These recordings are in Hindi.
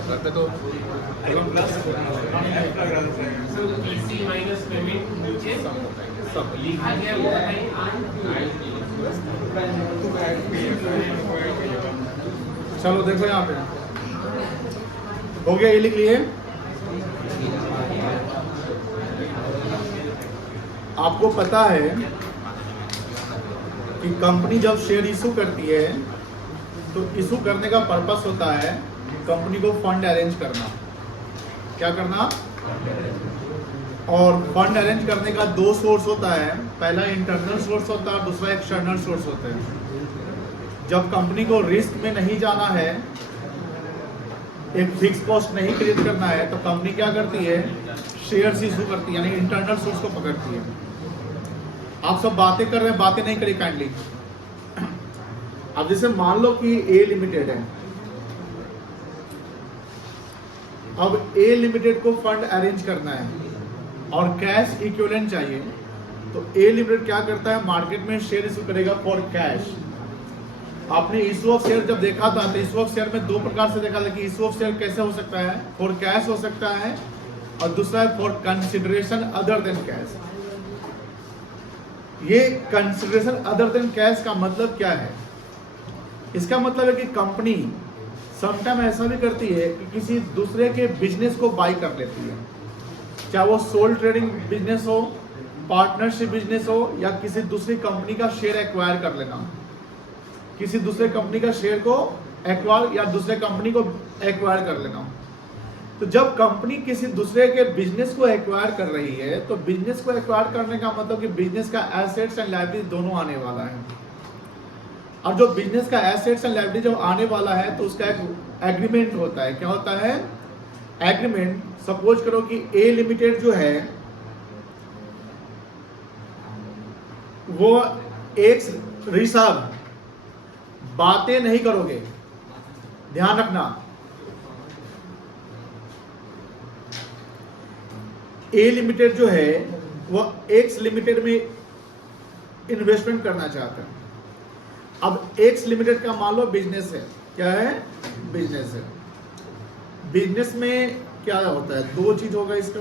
घर पे तो इसी माइनस पेमेंट नीचे सब लिखा गया वो चलो देखो यहाँ पे हो गया, ये लिख लिए। आपको पता है कि कंपनी जब शेयर इशू करती है तो इशू करने का पर्पस होता है कंपनी को फंड अरेंज करना। क्या करना? और फंड अरेंज करने का दो सोर्स होता है, पहला इंटरनल सोर्स होता है, दूसरा एक्सटर्नल सोर्स होता है। जब कंपनी को रिस्क में नहीं जाना है, एक फिक्स कॉस्ट नहीं क्रिएट करना है, तो कंपनी क्या करती है? शेयर्स इशू करती है, यानी इंटरनल सोर्स को पकड़ती है। आप सब बातें कर रहे हैं, बातें नहीं करिए काइंडली। अब जैसे मान लो कि ए लिमिटेड है, अब ए लिमिटेड को फंड अरेंज करना है और कैश इक्विवेलेंट चाहिए, तो ए लिमिटेड क्या करता है? मार्केट में शेयर इशू करेगा फॉर कैश। आपने इशू ऑफ शेयर जब देखा था तो इशू ऑफ शेयर में दो प्रकार से देखा था कि इशू ऑफ शेयर कैसे हो सकता है? फॉर कैश हो सकता है और दूसरा है for consideration other than cash. ये कंसिडरेशन अदर देन कैश का मतलब क्या है? इसका मतलब है कि कंपनी समटाइम ऐसा भी करती है कि किसी दूसरे के बिजनेस को बाई कर लेती है, चाहे वो सोल ट्रेडिंग बिजनेस हो, पार्टनरशिप बिजनेस हो, या किसी दूसरी कंपनी का शेयर एक्वायर कर लेना। किसी दूसरे कंपनी का शेयर को एक्वायर या दूसरे कंपनी को एक्वायर कर लेना। तो जब कंपनी किसी दूसरे के बिजनेस को एक्वायर कर रही है, तो बिजनेस को एक्वायर करने का मतलब कि बिजनेस का एसेट्स एंड लायबिलिटी दोनों आने वाला है। और जो बिजनेस का एसेट्स एंड लायबिलिटी जब आने वाला है तो उसका एक एग्रीमेंट होता है। क्या होता है? एग्रीमेंट। सपोज करो कि ए लिमिटेड जो है वो एक रिसाब बातें नहीं करोगे, ध्यान रखना। ए लिमिटेड जो है वो एक्स लिमिटेड में इन्वेस्टमेंट करना चाहता है। अब एक्स लिमिटेड का मान लो बिजनेस है। क्या है? बिजनेस है। बिजनेस में क्या होता है? दो चीज होगा इसका,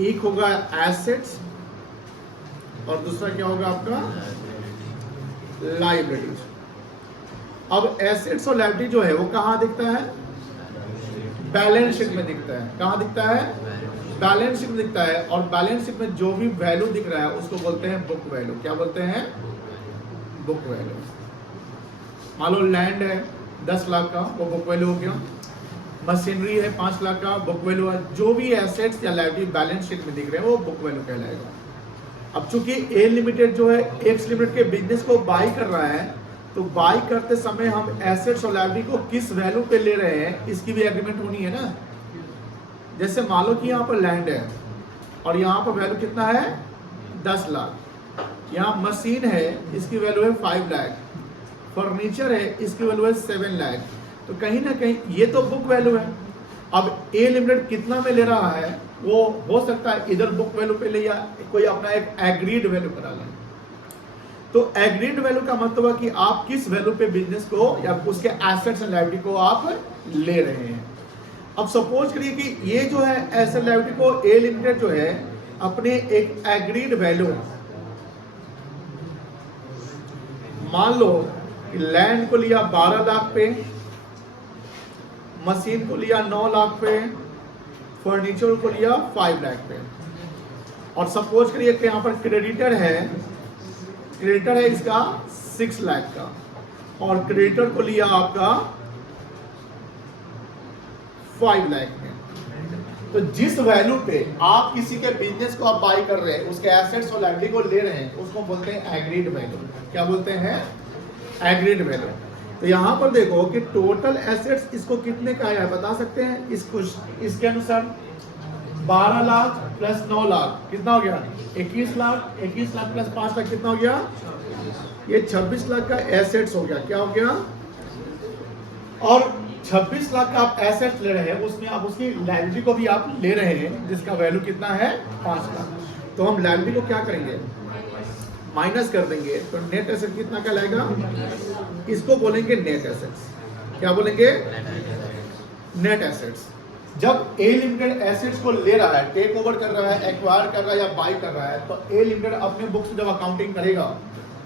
एक होगा एसेट्स और दूसरा क्या होगा आपका? लायबिलिटीज। अब एसेट्स और लायबिलिटी जो है वो कहाँ दिखता है? बैलेंस शीट में दिखता है। कहाँ दिखता है? बैलेंस शीट में दिखता है। और बैलेंस शीट में जो भी वैल्यू दिख रहा है उसको बोलते हैं बुक वैल्यू। क्या बोलते हैं? Book value. मान लो लैंड है 10 लाख का, वो बुक वैल्यू हो गया। मशीनरी है 5 लाख का, बुक वैल्यू है। जो भी एसेट्स या लायबिलिटी बैलेंस शीट में दिख रहे हैं वो बुक वैल्यू कहलाएगा। अब चूंकि ए लिमिटेड जो है एक्स लिमिटेड के बिजनेस को बाई कर रहा है, तो बाई करते समय हम एसेट्स और लायबिलिटी को किस वैल्यू पे ले रहे हैं इसकी भी एग्रीमेंट होनी है ना। जैसे मान लो कि यहाँ पर लैंड है और यहाँ पर वैल्यू कितना है? 10 लाख। यहाँ मशीन है, इसकी वैल्यू है 5 लाख। फर्नीचर है, इसकी वैल्यू है 7 लाख। तो कहीं ना कहीं ये तो बुक वैल्यू है। अब ए लिमिटेड कितना में ले रहा है वो हो सकता है इधर बुक वैल्यू पे ले या कोई अपना एक एग्रीड वैल्यू करा ले। तो एग्रीड वैल्यू का मतलब है कि आप किस वैल्यू पे बिजनेस को या उसके एसेट्स एंड लायबिलिटी को आप ले रहे हैं। अब सपोज करिए कि ये जो है एसेट लायबिलिटी को ए लिमिटेड जो है अपने एक एग्रीड वैल्यू, मान लो लैंड को लिया 12 लाख पे, मशीन को लिया 9 लाख पे, फर्नीचर को लिया 5 लाख पे। और सपोज करिए कि यहाँ पर क्रेडिटर है इसका 6 लाख का, और क्रेडिटर को लिया आपका 5 लाख में। तो जिस वैल्यू पे आप किसी के बिजनेस को आप बाई कर रहे हैं, उसके एसेट्स और लायबिलिटी को ले रहे हैं, उसको बोलते हैं एग्रीड वैल्यू। क्या बोलते हैं? Agreed value. तो यहाँ पर देखो कि टोटल एसेट्स इसको कितने का है बता सकते हैं? इसके अनुसार 12 लाख प्लस 9 लाख कितना हो गया? 21 लाख। 21 लाख प्लस 5 लाख कितना हो गया? ये 26 लाख का एसेट्स हो गया। क्या हो गया? और 26 लाख का आप एसेट्स ले रहे हैं, उसमें आप उसकी लायबिलिटी को भी आप ले रहे हैं जिसका वैल्यू कितना है? 5 लाख। तो हम लायबिलिटी को क्या करेंगे? माइनस कर देंगे। तो नेट एसेट कितना कहलाएगा? इसको बोलेंगे नेट एसेट्स। क्या बोलेंगे? Net assets. जब ए लिमिटेड एसेट्स को ले रहा है, टेक ओवर कर रहा है, एक्वायर कर रहा है या बाय कर रहा है, तो ए लिमिटेड अपने बुक्स में जब अकाउंटिंग करेगा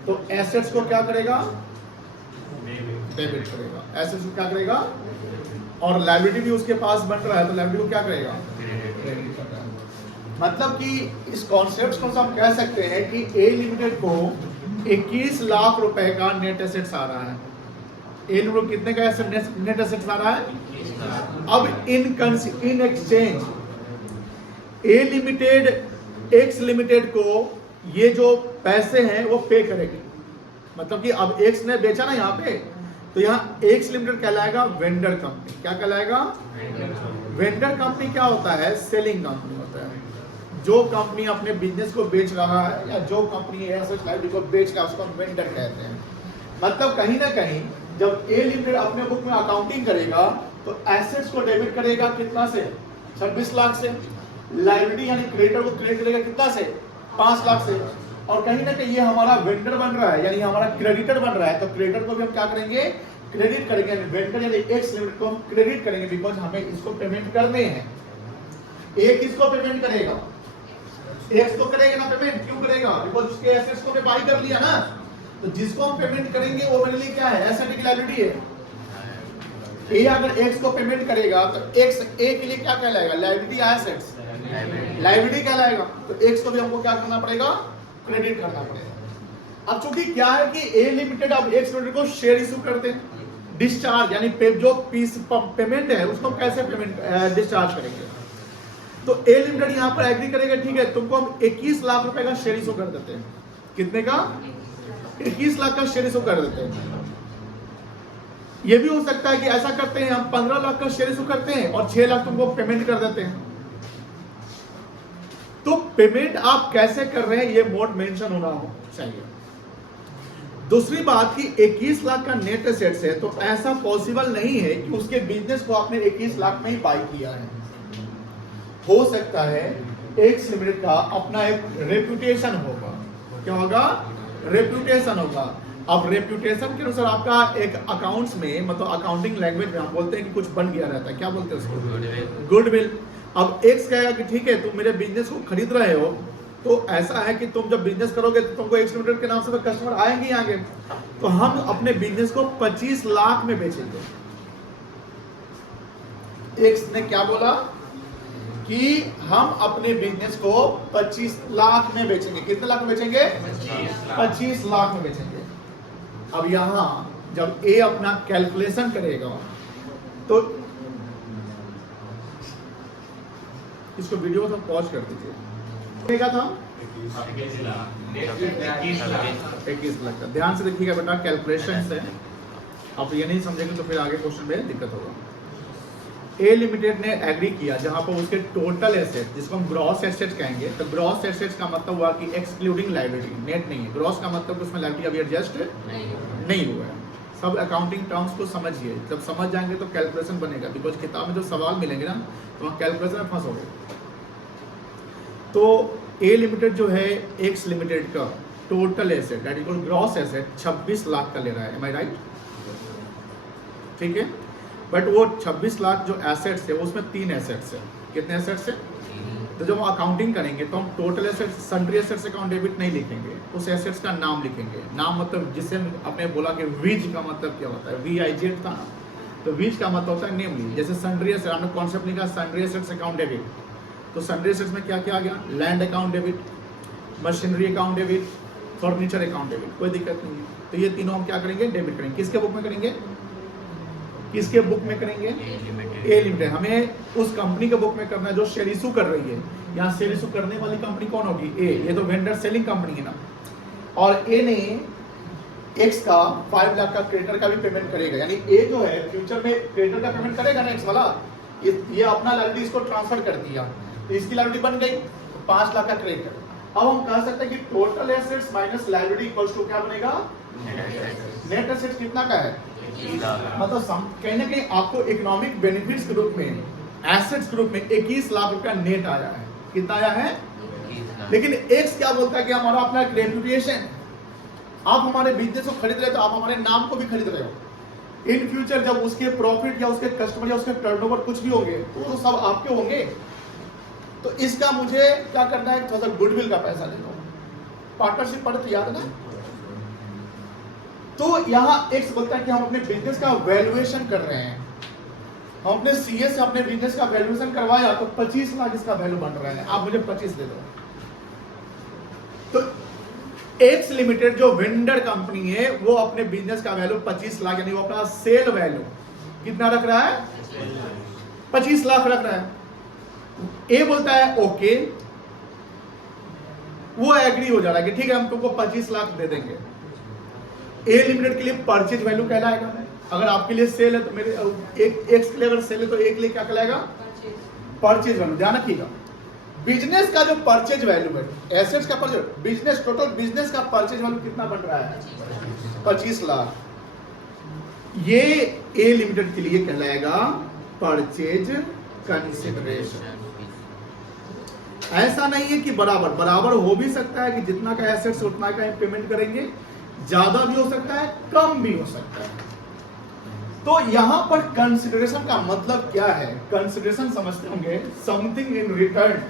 तो एसेट्स को क्या करेगा? डेबिट करेगा। एसेट्स को क्या करेगा? और लायबिलिटी भी उसके पास बन रहा है तो लायबिलिटी को क्या करेगा? क्रेडिट कर रहा है। मतलब कि इस कॉन्सेप्ट को हम कह सकते हैं कि ए लिमिटेड को 21 लाख रुपए का नेट एसेट्स आ रहा है। ए लिमिटेड कितने का नेट एसेट्स आ रहा है? अब in exchange A limited x limited को ये जो पैसे हैं वो पे करेगी। मतलब कि अब एक्स ने बेचा ना यहाँ पे, तो यहाँ एक्स लिमिटेड कहलाएगा वेंडर कंपनी। क्या कहलाएगा? वेंडर कंपनी क्या होता है? सेलिंग कंपनी होता है। जो कंपनी अपने बिजनेस को बेच रहा है या जो कंपनी एसेट्स लायबिलिटी को बेच रहा है उसको वेंडर कहते हैं। मतलब कहीं ना कहीं जब ए लिमिटेड अपने बुक में अकाउंटिंग करेगा तो एसेट्स को डेबिट करेगा कितना से? 26 लाख से। लायबिलिटी यानी क्रेडिटर को क्रेडिट करेगा कितना से? 5 लाख से। और कहीं ना कहीं ये हमारा वेंडर बन रहा है यानी हमारा क्रेडिटर बन रहा है, तो क्रेडिटर को भी हम क्या करेंगे? क्रेडिट करेंगे। वेंडर यानी एक्स लिमिटेड को हम क्रेडिट करेंगे बिकॉज हमें इसको पेमेंट करने हैं। ए किसको पेमेंट करेगा? एक्स को करेगा ना पेमेंट। क्यों करेगा? बिकॉज उसके एसेट्स को बाय कर लिया ना। तो जिसको हम पेमेंट करेंगे वो मेरे लिए क्या है? एसेट की लायबिलिटी है। ए अगर एक्स को पेमेंट करेगा तो एक्स ए के लिए क्या कहलाएगा? लायबिलिटी एसेट्स लायबिलिटी कहलाएगा। तो एक्स को भी हमको क्या करना पड़ेगा? क्रेडिट करना पड़ेगा। अब चूंकि क्या है कि ए लिमिटेड अब एक्स लिमिटेड को शेयर इशू करते हैं, डिस्चार्ज यानी जो पीस पेमेंट है उसको कैसे पेमेंट डिस्चार्ज करेंगे। तो ए लिमिटेड यहाँ पर एग्री करेगा, ठीक है तुमको हम 21 लाख रुपए का शेयर इशू कर देते हैं। कितने का? 21 लाख का शेयर इशू कर देते हैं। ये भी हो सकता है कि ऐसा करते हैं हम 15 लाख का शेयर इशू करते हैं और 6 लाख तुमको पेमेंट कर देते हैं। तो पेमेंट आप कैसे कर रहे हैं ये मोड मेंशन होना चाहिए। दूसरी बात कि 21 लाख का नेट एसेट्स है तो ऐसा पॉसिबल नहीं है कि उसके बिजनेस को आपने 21 लाख में ही बाय किया है। हो सकता है एक्स लिमिटेड का अपना एक रेप्यूटेशन होगा। क्या होगा? रेप्यूटेशन होगा। अब रेप्यूटेशन के अनुसार आपका एक अकाउंट्स में मतलब अकाउंटिंग लैंग्वेज में हम बोलते हैं कि कुछ बन गया रहता है। क्या बोलते हैं उसको? गुडविल। अब एक्स कहेगा कि ठीक है तुम मेरे बिजनेस को खरीद रहे हो तो ऐसा है कि तुम जब बिजनेस करोगे तो तुमको एक्स लिमिटेड के नाम से तो कस्टमर आएंगे आगे, तो हम अपने बिजनेस को 25 लाख में बेचेंगे। एक्स ने क्या बोला कि हम अपने बिजनेस को 25 लाख में बेचेंगे। कितने लाख में बेचेंगे? 25 लाख में बेचेंगे। अब यहां जब ए अपना कैलकुलेशन करेगा तो इसको वीडियो को पॉज कर दीजिए। था 21 लाख का। ध्यान से देखिएगा बेटा, कैलकुलेशन से आप ये नहीं समझेंगे तो फिर आगे क्वेश्चन में दिक्कत होगा। ए लिमिटेड ने एग्री किया जहां पर उसके टोटल एसेट जिसको हम ग्रॉस एसेट्स कहेंगे, तो ग्रॉस एसेट्स का मतलब हुआ कि एक्सक्लूडिंग लायबिलिटी, नेट नहीं है। ग्रॉस का मतलब उसमें लायबिलिटी अभी एडजस्ट नहीं हुआ है। सब अकाउंटिंग टर्म्स को समझिए, जब समझ जाएंगे तो कैलकुलेशन बनेगा। बिकॉज किताब में जो सवाल मिलेंगे ना तो वहाँ कैलकुलेशन में फंसोगे। तो ए लिमिटेड जो है एक्स लिमिटेड का total asset that is gross asset 26 lakh का ले रहा है। एम आई राइट? ठीक है। बट वो 26 लाख जो एसेट्स है उसमें 3 एसेट्स है। कितने एसेट्स है? तो जब हम अकाउंटिंग करेंगे तो हम total assets sundry assets account debit नहीं लिखेंगे, उस एसेट्स का नाम लिखेंगे। नाम मतलब जिसे आपने बोला कि वीज का मतलब क्या होता है? VIZ था ना, तो वीज का मतलब होता है नेमली। जैसे सन्ड्री एसेट हमने कॉन्सेप्ट लिखा सन्ड्री एसेट्स अकाउंट डेबिट, तो सन्ड्री एसेट्स में क्या क्या आ गया? Land account debit, machinery account debit, furniture account debit. कोई दिक्कत नहीं है। तो ये तीनों हम क्या करेंगे? डेबिट करेंगे। किसके बुक में करेंगे? किसके बुक में करेंगे? ए लिमिटेड। हमें उस कंपनी के बुक में करना है जो शेयर इशू कर रही है। यहाँ शेयर इशू करने वाली कंपनी कौन होगी? ए। ये तो वेंडर सेलिंग कंपनी है ना। और ए ने एक्स का 5 लाख का क्रेडिटर का भी पेमेंट करेगा। यानी ए जो है फ्यूचर में क्रेडिटर का पेमेंट करेगा ना एक्स वाला। ये अपना लायबिलिटी इसको ट्रांसफर कर दिया तो इसकी लायबिलिटी बन गई 5 लाख का क्रेडिटर। अब हम कह सकते हैं कि total assets minus liability equals to क्या बनेगा? नेट एसेट्स कितना का है? मतलब कहीं ना कहीं आपको इकोनॉमिक बेनिफिट्स के रूप में एसेट्स के रूप में 21 लाख रुपया नेट आया है। कितना आया है? लेकिन एक्स क्या बोलता है कि हमारा अपना रेप्यूटेशन, आप हमारे बिजनेस को खरीद रहे हो तो आप हमारे नाम को भी खरीद रहे हो। इन फ्यूचर जब उसके प्रॉफिट या उसके कस्टमर या उसके टर्नओवर कुछ भी होंगे तो सब आपके होंगे। तो इसका मुझे क्या करना है, थोड़ा सा गुडविल का पैसा दे दो। पार्टनरशिप पढ़े तो याद है ना। तो यहां एक्स बोलता है कि हम अपने बिजनेस का वैल्यूएशन कर रहे हैं, हम अपने सीए से अपने बिजनेस का वैल्यूएशन करवाया तो 25 लाख इसका वैल्यू बन रहा है, आप मुझे 25 दे दो। तो एक्स लिमिटेड जो वेंडर कंपनी है वो अपने बिजनेस का वैल्यू 25 लाख यानी वो अपना सेल वैल्यू कितना रख रहा है, 25 लाख रख रहा है। ए बोलता है ओके, वो एग्री हो जा रहा है कि ठीक है हम तुमको 25 लाख दे देंगे। ए लिमिटेड के लिए परचेज वैल्यू कहलाएगा। अगर आपके लिए सेल है तो मेरे एक एक्स के लिए अगर सेल है तो एक के लिए क्या कहलाएगा, परचेज वैल्यू। ध्यान रखिएगा, बिजनेस का जो परचेज वैल्यू है, एसेट्स का परचेज, बिजनेस टोटल बिजनेस का परचेज वैल्यू कितना बन रहा है, 25 लाख। ये ए लिमिटेड के लिए कहलाएगा परचेज कंसिडरेशन। ऐसा नहीं है कि बराबर बराबर हो भी सकता है कि जितना का एसेट्स उतना का पेमेंट करेंगे, ज्यादा भी हो सकता है कम भी हो सकता है। तो यहां पर कंसिडरेशन का मतलब क्या है, कंसिडरेशन समझते होंगे, समथिंग इन रिटर्न,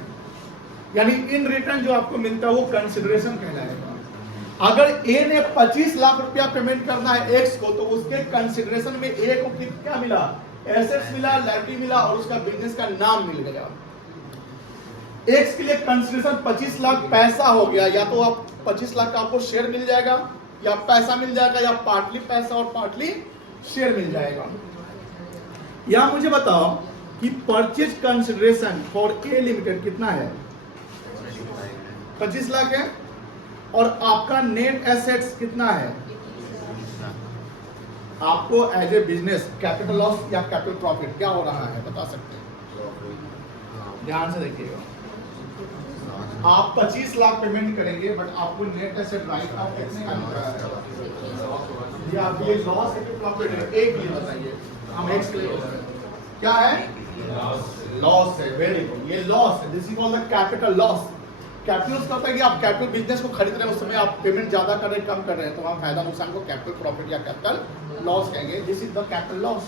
यानी इन रिटर्न जो आपको मिलता है वो कंसिडरेशन कहलाएगा। अगर ए ने 25 लाख रुपया पेमेंट करना है एक्स को, तो उसके कंसिडरेशन में ए को क्या मिला, एसेट्स मिला, लायबिलिटी मिला और उसका बिजनेस का नाम मिल गया। एक्स के लिए कंसिडरेशन 25 लाख पैसा हो गया, या तो आप 25 लाख का आपको शेयर मिल जाएगा, या पैसा मिल जाएगा, या पार्टली पैसा और पार्टली शेयर मिल जाएगा। या मुझे बताओ कि purchase consideration for a limited कितना है, 25 लाख है, और आपका नेट एसेट्स कितना है। आपको as a business capital loss या कैपिटल प्रॉफिट क्या हो रहा है बता सकते हैं, ध्यान से देखिएगा। आप 25 लाख पेमेंट करेंगे बट आपको नेट एसेट राइट ऑफ कितने का मिल रहा है, ये आपके लिए लॉस है कि प्रॉफिट है, एक लिए बताइए। हम एक के लिए क्या है, लॉस है। वेरी गुड, ये लॉस है, this is called the capital loss. Capital उसका होता है कि आप कैपिटल बिजनेस को खरीद रहे हैं, उस समय आप पेमेंट ज्यादा कर रहे हैं कम कर रहे हैं, तो वहां फायदा नुकसान को कैपिटल प्रॉफिट या कैपिटल लॉस कहेंगे। This is the capital loss.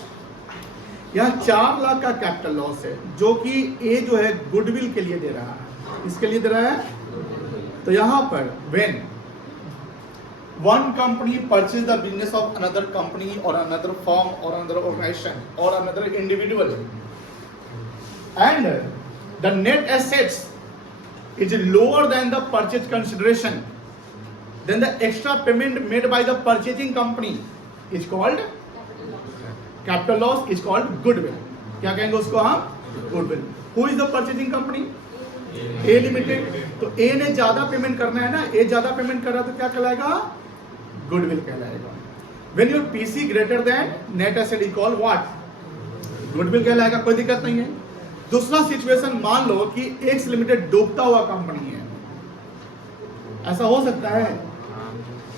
यहाँ 4 लाख का कैपिटल लॉस है जो कि ए जो है गुडविल के लिए दे रहा है, इसके लिए दे रहा है। तो यहां पर when one company purchase the business of another company और अनदर फर्म और अनदर ऑर्गेनाइजेशन और another individual and the net assets is lower than the purchase consideration, then the extra payment made by the purchasing company is called capital loss, is called goodwill. क्या कहेंगे उसको हम, goodwill. Who is the purchasing company? A limited. तो A ने ज्यादा पेमेंट करना है ना, A ज्यादा पेमेंट कर रहा है तो क्या कहलाएगा, goodwill कहलाएगा। When your PC greater than net asset is called what? Goodwill कहलाएगा, कोई दिक्कत नहीं है। दूसरा सिचुएशन मान लो कि एक्स लिमिटेड डूबता हुआ कंपनी है, ऐसा हो सकता है।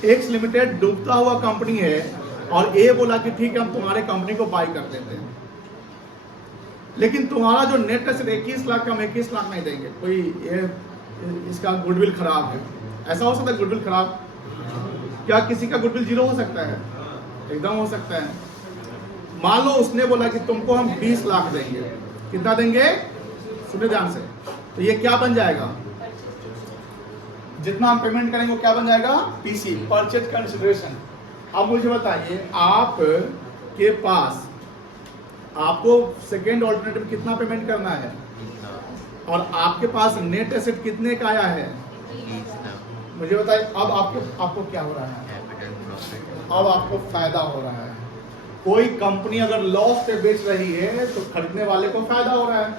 एक्स लिमिटेड डूबता हुआ कंपनी है और ए बोला कि ठीक है हम तुम्हारे कंपनी को बाय कर देते हैं, लेकिन तुम्हारा जो नेट एसेट 21 लाख का हम 21 लाख नहीं देंगे, कोई ये इसका गुडविल खराब है। ऐसा हो सकता है गुडविल खराब, क्या किसी का गुडविल 0 हो सकता है, एकदम हो सकता है। मान लो उसने बोला कि तुमको हम 20 लाख देंगे, कितना देंगे, सुनिए ध्यान से, तो ये क्या बन जाएगा, जितना हम पेमेंट करेंगे वो क्या बन जाएगा, पीसी, परचेज कंसिडरेशन। अब मुझे बताइए आप के पास आपको सेकेंड ऑल्टरनेटिव कितना पेमेंट करना है, और आपके पास नेट एसेट कितने का आया है, मुझे बताइए। अब आपको क्या हो रहा है, अब आपको फायदा हो रहा है। कोई कंपनी अगर लॉस पे बेच रही है तो खरीदने वाले को फायदा हो रहा है,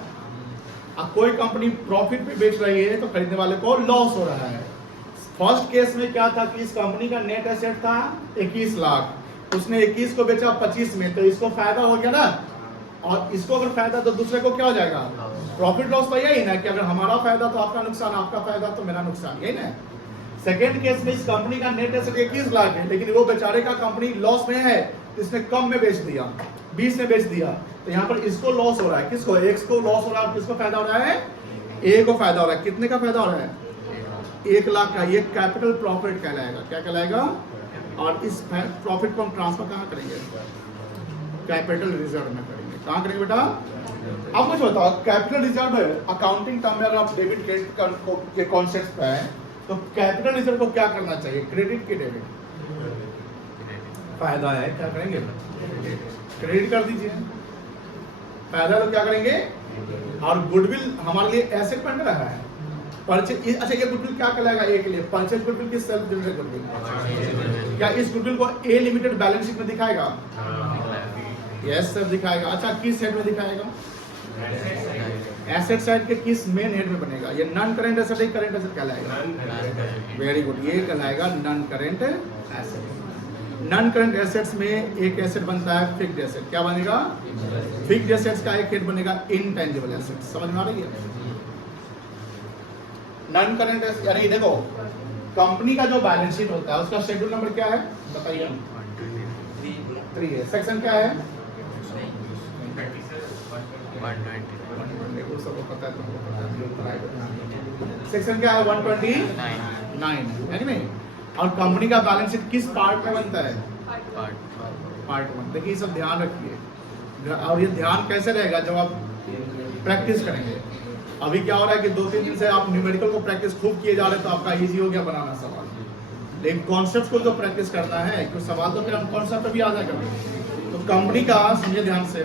और कोई कंपनी प्रॉफिट पे बेच रही है तो खरीदने वाले को लॉस हो रहा है। फर्स्ट केस में क्या था कि इस कंपनी का नेट एसेट था 21 लाख, उसने 21 को बेचा 25 में, तो इसको फायदा हो गया ना, और इसको अगर फायदा तो दूसरे को क्या हो जाएगा, प्रॉफिट लॉस। तो यही ना कि अगर हमारा फायदा तो आपका नुकसान, आपका फायदा तो मेरा नुकसान, यही ना। सेकेंड केस में इस कंपनी का नेट एसेट 21 लाख है, लेकिन वो बेचारे का कंपनी लॉस में है, इसने कम में बेच दिया, 20 में बेच दिया, तो यहाँ पर इसको लॉस हो रहा है। किसको, एक्स को लॉस हो रहा है, किसको फायदा हो रहा है, ए को फायदा हो रहा है। कितने का फायदा हो रहा है, 1 लाख का। ये कैपिटल प्रॉफिट कहलाएगा, क्या कहलाएगा। और इस प्रॉफिट को हम ट्रांसफर कहाँ करेंगे, कैपिटल रिजर्व में करेंगे। कहाँ करेंगे बेटा? अब मुझे बताओ, कैपिटल रिजर्व है अकाउंटिंग टर्म में, अगर आप डेबिट क्रेडिट के कॉन्सेप्ट पे है तो कैपिटल रिजर्व को क्या करना चाहिए? क्रेडिट के डेबिट? फायदा है, क्या करेंगे? क्रेडिट कर दीजिए। फायदा तो क्या करेंगे? और गुडविल हमारे लिए एसेट बन रहा है। परचेज, अच्छा ये गुडविल क्या कहलाएगा? ए के लिए परचेज गुडविल की सेल्फ जनरेटेड गुडविल। क्या इस गुडविल को ए लिमिटेड बैलेंस शीट में दिखाएगा? यस सर दिखाएगा। अच्छा किस हेड में दिखाएगा? एसेट साइड के किस मेन हेड में बनेगा? ये नॉन करेंट एसेट है, करेंट एसेट कहलाएगा? वेरी गुड, ये कहलाएगा non current asset. Non current assets में एक एसेट बनता है फिक्स्ड एसेट। क्या बनेगा? फिक्स्ड एसेट्स का एक हेड बनेगा इनटेंजिबल एसेट। समझ में आ रही है? नॉन करेंट एसेट यानी देखो, कंपनी का जो बैलेंस शीट होता है उसका शेड्यूल नंबर क्या है बताइए? 3 है। सेक्शन क्या है? 120। सबको पता है, तुमको पता है। सेक्शन क्या है? 129 है कि नहीं? और कंपनी का बैलेंस शीट किस पार्ट में बनता है? पार्ट 1। देखिए सब ध्यान रखिए, और ये ध्यान कैसे रहेगा जब आप प्रैक्टिस करेंगे। अभी क्या हो रहा है कि 2-3 दिन से आप न्यूमेरिकल को प्रैक्टिस खूब किए जा रहे हैं तो आपका इजी हो गया बनाना सवाल, लेकिन कॉन्सेप्ट को तो प्रैक्टिस करना है, क्योंकि सवाल तो फिर हम कॉन्सेप्ट भी आ जाएगा। तो कंपनी का समझिए ध्यान से,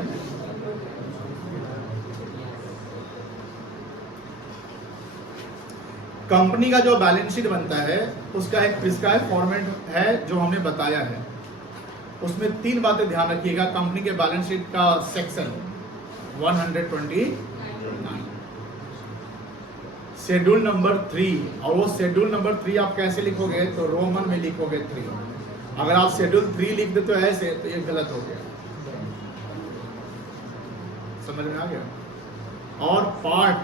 कंपनी का जो बैलेंस शीट बनता है उसका एक प्रिस्क्राइब फॉर्मेट है जो हमने बताया है। उसमें 3 बातें ध्यान रखिएगा। कंपनी के बैलेंस शीट का सेक्शन 129, शेड्यूल नंबर 3, और वो शेड्यूल नंबर 3 आप कैसे लिखोगे? तो रोमन में लिखोगे 3। अगर आप शेड्यूल 3 लिख देते हो ऐसे तो ये गलत हो गया। समझ में आ गया? और पार्ट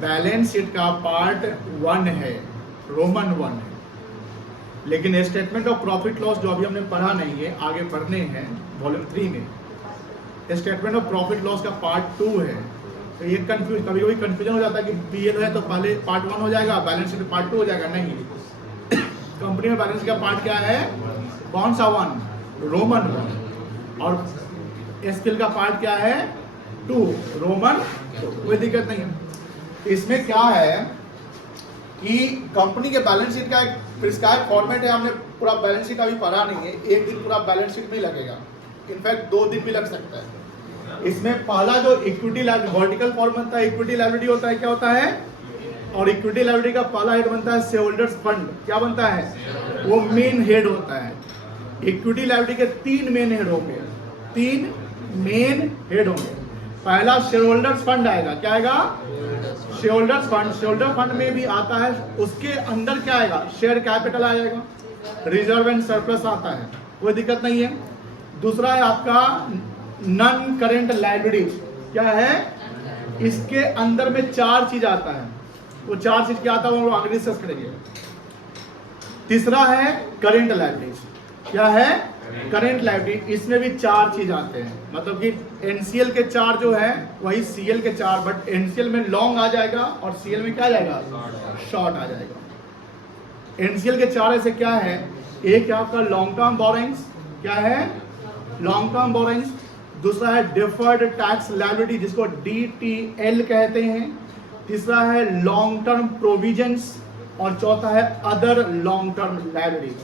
बैलेंस शीट का पार्ट 1 है, रोमन 1 है, लेकिन स्टेटमेंट ऑफ प्रॉफिट लॉस जो अभी हमने पढ़ा नहीं है, आगे पढ़ने हैं वॉल्यूम 3 में। स्टेटमेंट ऑफ प्रॉफिट लॉस का पार्ट 2 है। तो ये कभी कभी कंफ्यूजन हो जाता है कि पीएल है तो पहले पार्ट 1 हो जाएगा, बैलेंस शीट पार्ट 2 हो जाएगा। नहीं, कंपनी में बैलेंस का पार्ट क्या है? कौन सा 1? रोमन 1। और स्केल का पार्ट क्या है? 2, रोमन 2। कोई दिक्कत नहीं है। इसमें क्या है कि कंपनी के बैलेंस शीट का एक प्रिस्क्राइब फॉर्मेट है। हमने पूरा बैलेंस शीट अभी पढ़ा नहीं है, एक दिन पूरा बैलेंस शीट में लगेगा, इनफैक्ट 2 दिन भी लग सकता है। इसमें पहला जो इक्विटी वर्टिकल फॉर्म बनता है, इक्विटी लायबिलिटी होता है, क्या होता है? और इक्विटी लायबिलिटी का पहला हेड बनता है शेयर होल्डर्स फंड। क्या बनता है? वो मेन हेड होता है। इक्विटी लायबिलिटी के 3 मेन हेड होंगे, 3 मेन हेड होंगे। पहला शेयर होल्डर्स फंड आएगा। क्या आएगा? Share holders fund. Share holder fund में भी आता है, उसके अंदर क्या आएगा? शेयर कैपिटल आ जाएगा, रिजर्व एंड सरप्लस आता है, कोई दिक्कत नहीं है। दूसरा है आपका नॉन करेंट लायबिलिटी। क्या है? इसके अंदर में 4 चीज आता है, वो 4 चीज क्या आता है वो आगे डिस्कस करेंगे। तीसरा है करेंट लायबिलिटी। क्या है? Current liability. इसमें भी 4 चीज आते हैं, मतलब कि एनसीएल के 4 जो है वही सीएल के 4, बट एनसीएल में लॉन्ग आ जाएगा और सीएल में क्या आ जाएगा? शॉर्ट आ जाएगा। एनसीएल के 4 ऐसे क्या है? एक है आपका लॉन्ग टर्म बोरोइंग्स। क्या है? Long term borrowings. दूसरा है डिफर्ड टैक्स लायबिलिटी जिसको डीटीएल कहते हैं। तीसरा है लॉन्ग टर्म प्रोविजंस, और चौथा है अदर लॉन्ग टर्म लायबिलिटी।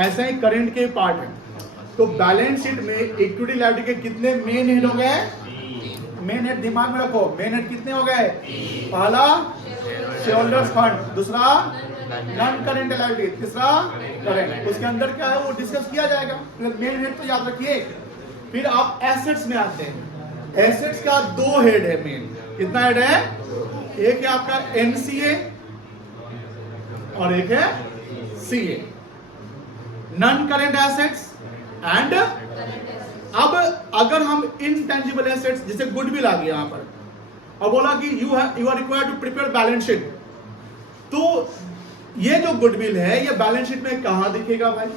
ऐसे ही करेंट के पार्ट है। तो बैलेंस शीट में इक्विटी लायबिलिटी के कितने मेन हेड हो गए? मेन हेड दिमाग में रखो, मेन हेड कितने हो गए? पहला शेयर होल्डर्स फंड, दूसरा नॉन करेंट लायबिलिटी, तीसरा करेंट। उसके अंदर क्या है वो डिस्कस किया जाएगा। मेन हेड तो याद रखिए। फिर आप एसेट्स में आते हैं। एसेट्स का 2 हेड है मेन। कितना हेड है? एक है आपका एनसीए और एक है CA, non current assets and. अब अगर हम इनटेंजिबल एसेट्स जैसे गुडविल आ गया यहां पर और बोला कि you are required to prepare balance sheet, तो ये जो गुडविल है ये बैलेंस शीट में कहां दिखेगा भाई?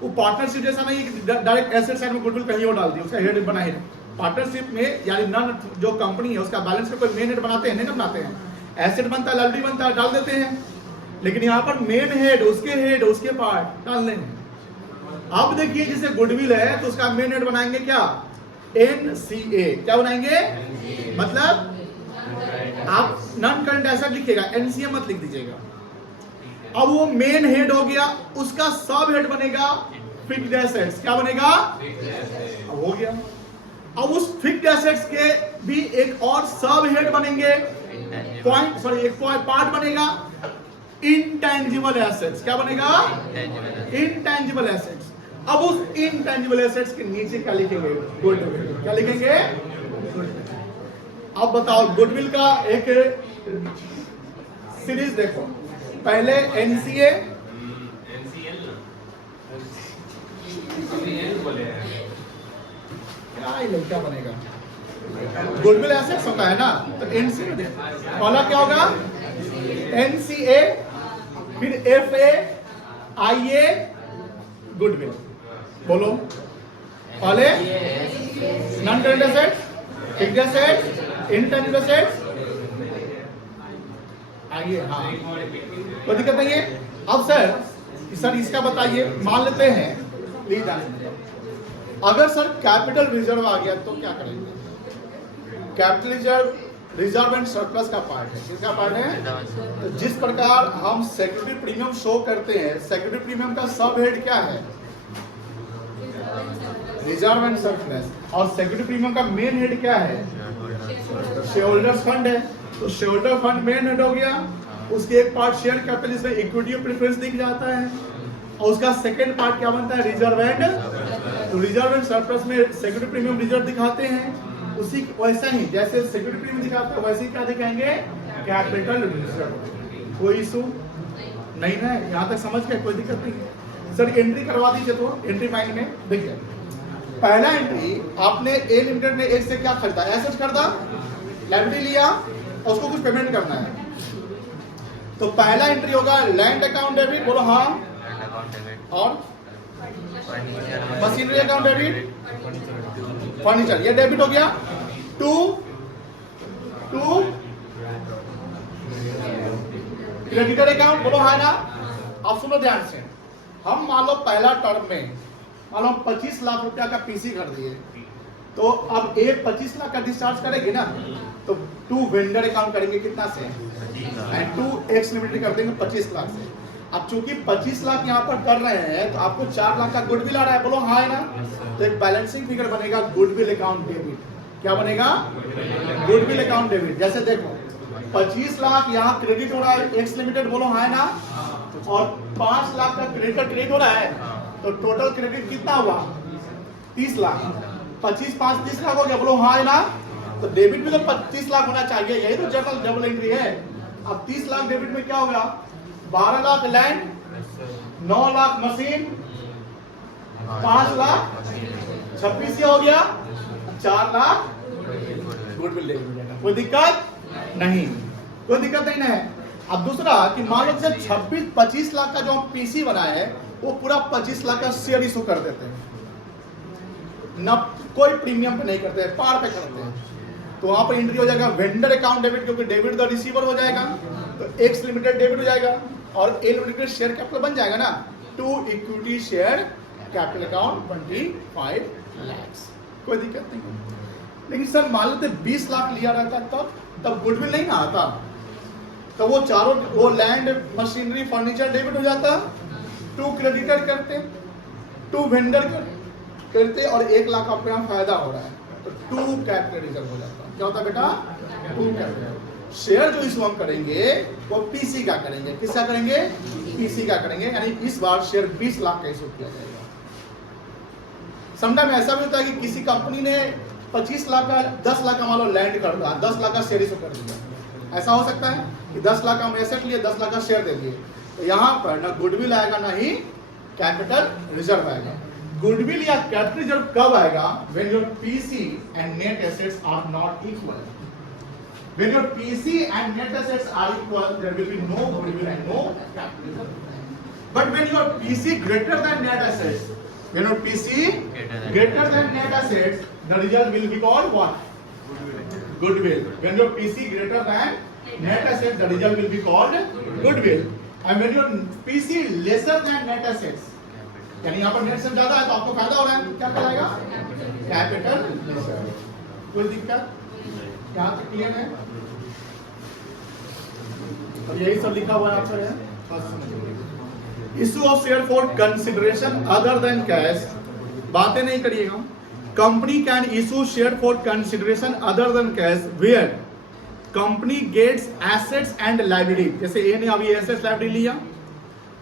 वो पार्टनरशिप जैसा नहीं डायरेक्ट एसेट साइड में गुडविल कहीं और डाल दिया, उसका हेड बना है। पार्टनरशिप में यानी नॉन जो कंपनी है उसका बैलेंस शीट कोई मेन हेड बनाते हैं? नहीं ना बनाते हैं। एसेट बनता है, लायबिलिटी बनता है, डाल देते हैं। लेकिन यहाँ पर मेन हेड, उसके पार्ट डालने हैं। अब देखिए जैसे गुडविल है तो उसका मेन हेड बनाएंगे क्या, NCA। क्या बनाएंगे, मतलब आप नॉन करंट एसेट लिखिएगा, NCA मत लिख दीजिएगा। अब वो मेन हेड हो गया, उसका सब हेड बनेगा फिक्स्ड एसेट्स। क्या बनेगा, अब हो गया। अब उस फिक्स्ड एसेट्स के भी एक और सब हेड बनेंगे, एक पार्ट बनेगा इंटेंजिबल एसेट्स। क्या बनेगा, इंटेंजिबल एसेट्स। अब उस इंटेंजिबल एसेट्स के नीचे क्या लिखेंगे, गुडविल। क्या लिखेंगे, अब बताओ गुडविल का एक सीरीज देखो, पहले NCA, क्या बनेगा, गुडविल एसेट्स होता है ना, तो NCA पहला क्या होगा, NCA, फिर FA, IA, गुडविल। बोलो, पहले non current asset, fixed asset, intangible asset, आइए। हाँ, कोई दिक्कत नहीं है। अब सर इसका बताइए, मान लेते हैं प्लीज जाने, अगर सर कैपिटल रिजर्व आ गया तो क्या करेंगे, कैपिटल रिजर्व एंड सरप्लस का पार्ट है। किसका पार्ट है, तो जिस प्रकार हम सिक्योरिटी प्रीमियम शो करते हैं, सिक्योरिटी प्रीमियम का सब हेड क्या है, रिजर्व एंड सरप्लस, और सिक्योरिटी प्रीमियम का मेन हेड क्या है, शेयर होल्डर्स फंड है। तो share holder fund main head हो गया, उसके एक पार्ट शेयर कैपिटल, इसमें इक्विटी और प्रेफरेंस दिख जाता है, और उसका सेकंड पार्ट क्या बनता है, रिजर्व एंड, तो रिजर्व एंड सरप्लस में सिक्योरिटी प्रीमियम रिजर्व दिखाते हैं, उसी वैसा ही जैसे सिक्योरिटी प्रीमियम दिखाते हैं वैसे ही क्या दिखाएंगे, कैपिटल रिजर्व। कोई इशू नहीं है, यहाँ तक समझ गए, कोई दिक्कत नहीं है। सर एंट्री करवा दीजिए, तो एंट्री माइंड में देखिए, पहला एंट्री आपने ए लिमिटेड ने एक से क्या खरीदा, एसेट खरीदा, लायबिलिटी लिया, और उसको कुछ पेमेंट करना है, तो पहला एंट्री होगा लैंड अकाउंट डेबिट। बोलो हाँ, और मशीनरी अकाउंट डेबिट, फर्नीचर, ये डेबिट हो गया। टू क्रेडिटर अकाउंट, बोलो हाँ ना। अब सुनो ध्यान से, हम मान लो पहला टर्म में मान लो 25 लाख रुपया का पीसी खरीदिए, तो अब एक 25 लाख का डिस्चार्ज करेंगे ना, तो टू वेंडर अकाउंट करेंगे कितना से, एंड टू एक्स लिमिटेड कर देंगे 25 लाख से। अब चूंकि 25 लाख यहाँ पर कर रहे हैं, तो आपको 4 लाख का गुडविल आ रहा है, बोलो हाँ है ना, तो एक बैलेंसिंग फिगर बनेगा गुडविल अकाउंट डेबिट। क्या बनेगा, गुडविल अकाउंट डेबिट। जैसे देखो 25 लाख यहाँ क्रेडिट हो रहा है एक्स लिमिटेड, बोलो हाँ है ना, और 5 लाख का क्रेडिटर क्रेडिट हो रहा है, तो टोटल क्रेडिट कितना हुआ, 30 लाख। 25 5 30 लाख हो गया, बोलो हाँ है ना, तो डेबिट में तो 25 लाख होना चाहिए, यही तो जनरल डबल एंट्री है। अब 30 लाख डेबिट में क्या होगा, 12 लाख लैंड, 9 लाख मशीन, 5 लाख 26 हो गया, 4 लाख गुडविल डेबिट। कोई दिक्कत नहीं, कोई दिक्कत नहीं है। अब दूसरा कि मान लो 26-25 लाख का जो हम पीसी बनाए है, वो पूरा 25 लाख का शेयर इशू कर देते हैं, न कोई प्रीमियम पे नहीं करते हैं, पार पे करते हैं, तो वहां पर एंट्री हो जाएगा वेंडर अकाउंट डेबिट, क्योंकि डेबिट तो रिसीवर हो जाएगा, तो एक्स लिमिटेड डेबिट हो जाएगा, और ए लिमिटेड शेयर कैपिटल बन जाएगा ना, to equity share capital account 25 lakh. कोई दिक्कत नहीं। लेकिन सर मान लेते 20 लाख लिया रहता तब गुडविल नहीं ना आता, तो वो चारों, वो लैंड मशीनरी फर्नीचर डेबिट हो जाता, 2 क्रेडिटर करते, 2 वेंडर करते, और 1 लाख आपका फायदा हो रहा है, तो 2 कैपिटल रिजर्व हो जाता। क्या होता है बेटा, 2 कैपिटल। शेयर जो इशू हम करेंगे वो पीसी का करेंगे, किसका करेंगे, पीसी का करेंगे, यानी इस बार शेयर 20 लाख का इशू किया जाएगा। समटाइम ऐसा भी होता है कि किसी कंपनी ने 25 लाख का 10 लाख का मान लो लैंड कर दिया, 10 लाख का शेयर इशू कर दिया। ऐसा हो सकता है कि 10 लाख का हम एसेट लिए, 10 लाख का शेयर दे दिए, तो यहाँ पर ना गुडविल आएगा ना ही कैपिटल रिजर्व आएगा। गुडविल या कैपिटल रिजर्व कब आएगा, when your PC and net assets are not equal. When your PC and net assets are equal, there will be no goodwill and no capital reserve. But when your PC greater than net assets, when your PC greater than net assets, the result will be called what? Goodwill. When your PC greater than net assets, the result will be called goodwill. And when your PC lesser than net assets, यानी यहाँ पर नेट से ज्यादा है तो आपको फायदा हो रहा है, क्या कहलाएगा? Capital reserve. कोई दिक्कत? यहाँ तक क्लियर है? और यही सब लिखा हुआ है आंसर है। Issue of share for consideration other than cash, बातें नहीं करिएगा। Company can issue share for consideration other than cash where company gets assets and liability, जैसे ए ने अभी एसेट्स लायबिलिटी लिया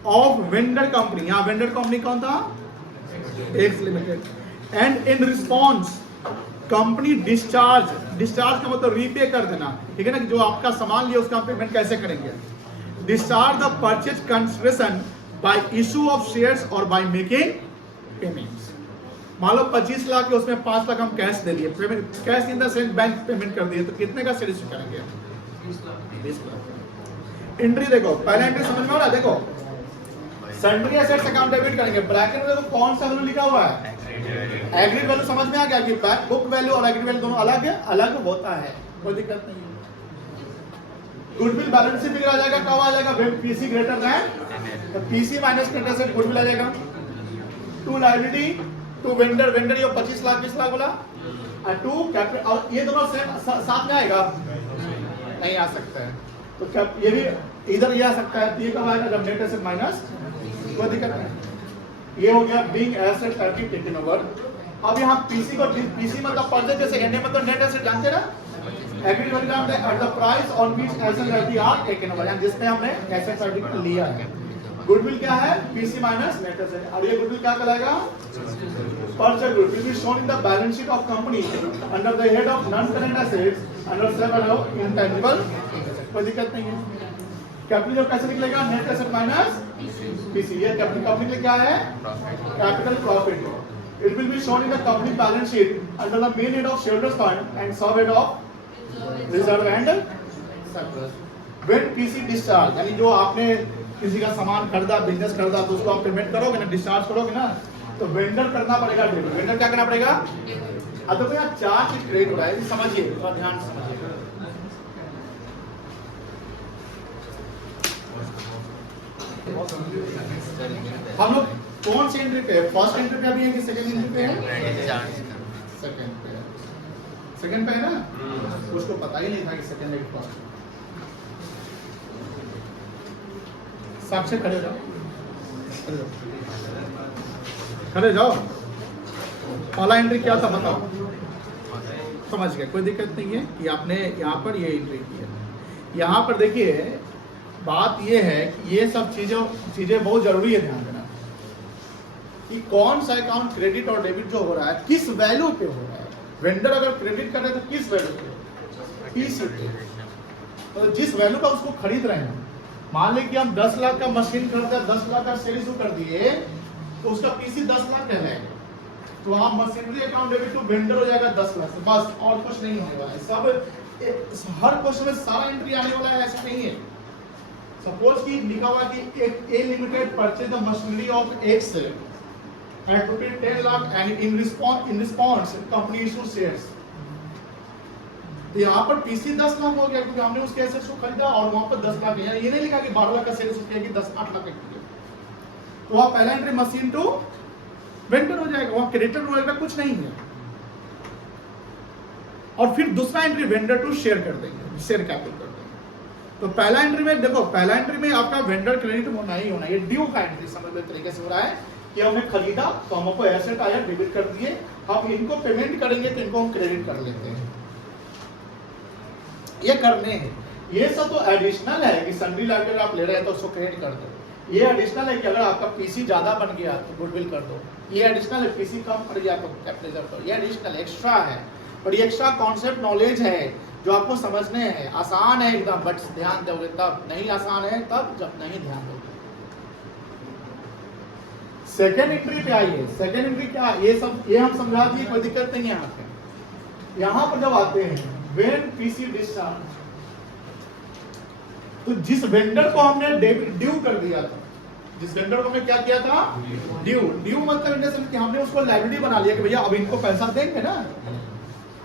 ऑफ वेंडर कंपनी, यहाँ वेंडर कंपनी कौन था? X limited, and in response company discharge, discharge का मतलब रीपे कर देना, ठीक है ना, जो आपका सामान लिया उसका पेमेंट कैसे करेंगे? Discharge the purchase consideration bye issue of shares और बाय मेकिंग पेमेंट्स। मान लो 25 लाख के उसमें 5 लाख हम कैश दे दिए, payment cash in the sense bank payment कर दिए, तो कितने का शेयर इशू करेंगे? 20 लाख। एंट्री देखो, पहला एंट्री समझ में आ रहा है? देखो सन्ड्री एसेट्स अकाउंट डेबिट करेंगे, ब्रैकेट में देखो कौन सा वैल्यू लिखा हुआ है? Agreed value. समझ में आ गया कि बुक वैल्यू और एग्रीड वैल्यू दोनों अलग है, अलग होता है, कोई दिक्कत नहीं है। गुडविल बैलेंस शीट फिगर आ जाएगा, कब आ जाएगा? पीसी ग्रेटर देन, तो PC minus credit asset goodwill आ जाएगा। To liability to vendor, vendor ये 25 लाख 20 लाख बोला, और टू कैपिटल, और ये दोनों सेम साथ में आएगा? नहीं आ सकता है, तो ये भी इधर ये आ सकता है, ये कब आएगा? जब नेट एसेट माइनस, कोई दिक्कत नहीं। ये हो गया being asset have been taken over. अब यहाँ पीसी को, पीसी मतलब परचेज, जैसे एनए मतलब नेट एसेट, जानते ना? एग्रीड वैल्यू जानते हैं, at the price on which asset have been are taken over, यानी जिसपे हमने एसेट सर्टिफिकेट लिया है। गुडविल क्या है? पीसी माइनस नेट एसेट, और ये गुडविल क्या कहलाएगा? Purchase goodwill will be shown in the balance sheet of company under the head of non current assets under seven of intangible. कोई दिक्कत नहीं है। कैपिटल जो कैसे निकलेगा? Net asset minus PC. ये कैपिटल कंपनी के लिए क्या है? Capital profit. It will be shown in the company balance sheet under the main head of shareholders fund and sub head of reserve and surplus. When PC discharge, यानी जो आपने किसी का सामान खरीदा, बिजनेस खरीदा, तो उसको आप पेमेंट करोगे ना, डिस्चार्ज करोगे ना, तो वेंडर करना पड़ेगा डेबिट। वेंडर क्या करना पड़ेगा? अब देखो यहाँ 4 चीज क्रिएट हो रहा है, समझिए, थोड़ा ध्यान से समझिए। हम लोग कौन सी एंट्री पे है? फर्स्ट एंट्री पे अभी है कि सेकंड एंट्री पे है? सेकंड पे है। सेकंड पे है ना? उसको पता ही नहीं था कि सेकंड एंट्री पर। साक्षी खड़े जाओ, खड़े जाओ। पहला एंट्री क्या था बताओ? समझ गए, कोई दिक्कत नहीं है कि आपने यहाँ पर ये एंट्री की है। यहाँ पर देखिए बात ये है कि ये सब चीजें बहुत जरूरी है ध्यान देना कि कौन सा अकाउंट क्रेडिट और डेबिट जो हो रहा है किस वैल्यू पे हो रहा है। वेंडर अगर क्रेडिट कर रहे हैं तो किस वैल्यू पे? पीसी पे। तो जिस वैल्यू का उसको खरीद रहे हैं, मान लें कि हम 10 लाख का मशीन खरीदा, 10 लाख का सेल इशू कर दिए, तो उसका पीसी 10 लाख कहलाएगा, तो आप machinery account debit to vendor हो जाएगा 10 लाख से, बस और कुछ नहीं होने वाला है। सब हर क्वेश्चन में सारा एंट्री आने वाला है, ऐसा नहीं है। सपोज कि लिखा हुआ कि A limited purchase the machinery of X at ₹10 lakh and in response company issue shares. तो यहाँ पर पीसी 10 लाख हो गया क्योंकि हमने उसके एसेट्स को खरीदा और वहां पर 10 लाख है। ये नहीं लिखा कि 12 लाख का सेल्स किया कि 8 लाख का। तो वहां पहला एंट्री मशीन टू वेंडर हो जाएगा, वहां क्रेडिटर होएगा, कुछ नहीं है। और फिर दूसरा एंट्री वेंडर टू शेयर कर देंगे, शेयर कैपिटल कर देंगे। तो पहला एंट्री में देखो, पहला एंट्री में आपका वेंडर क्रेडिट होना ही होना, ये ड्यू का एंट्री समझ में तरीके से हो रहा है कि हमने खरीदा तो हमको एसेट आया, डेबिट कर दिए, हम इनको पेमेंट करेंगे तो इनको हम क्रेडिट कर लेते हैं। ये करने हैं, ये सब तो एडिशनल है कि सन्ड्री लायबिलिटी आप ले रहे हैं तो उसको क्रेडिट कर दो। ये एडिशनल है कि अगर आपका पीसी ज्यादा बन गया तो गुडविल कर दो। ये एडिशनल है, पीसी कम पड़ गया तो कैपिटल कर दो। ये एडिशनल एक्स्ट्रा है, और ये एक्स्ट्रा कॉन्सेप्ट नॉलेज है जो आपको समझने हैं। आसान है एकदम, बट ध्यान दोगे तब, नहीं आसान है तब जब नहीं ध्यान दोगे। सेकेंड एंट्री पे आइए। सेकेंड एंट्री क्या, ये हम समझा दिए, कोई दिक्कत नहीं है। यहाँ पे यहाँ पर जब आते हैं व्हेन पीसी डिस्चार्ज, तो जिस वेंडर को हमने ड्यू कर दिया था, जिस वेंडर को हमने क्या किया था, ड्यू मतलब कि हमने उसको लायबिलिटी बना लिया कि भैया अब इनको पैसा देंगे ना,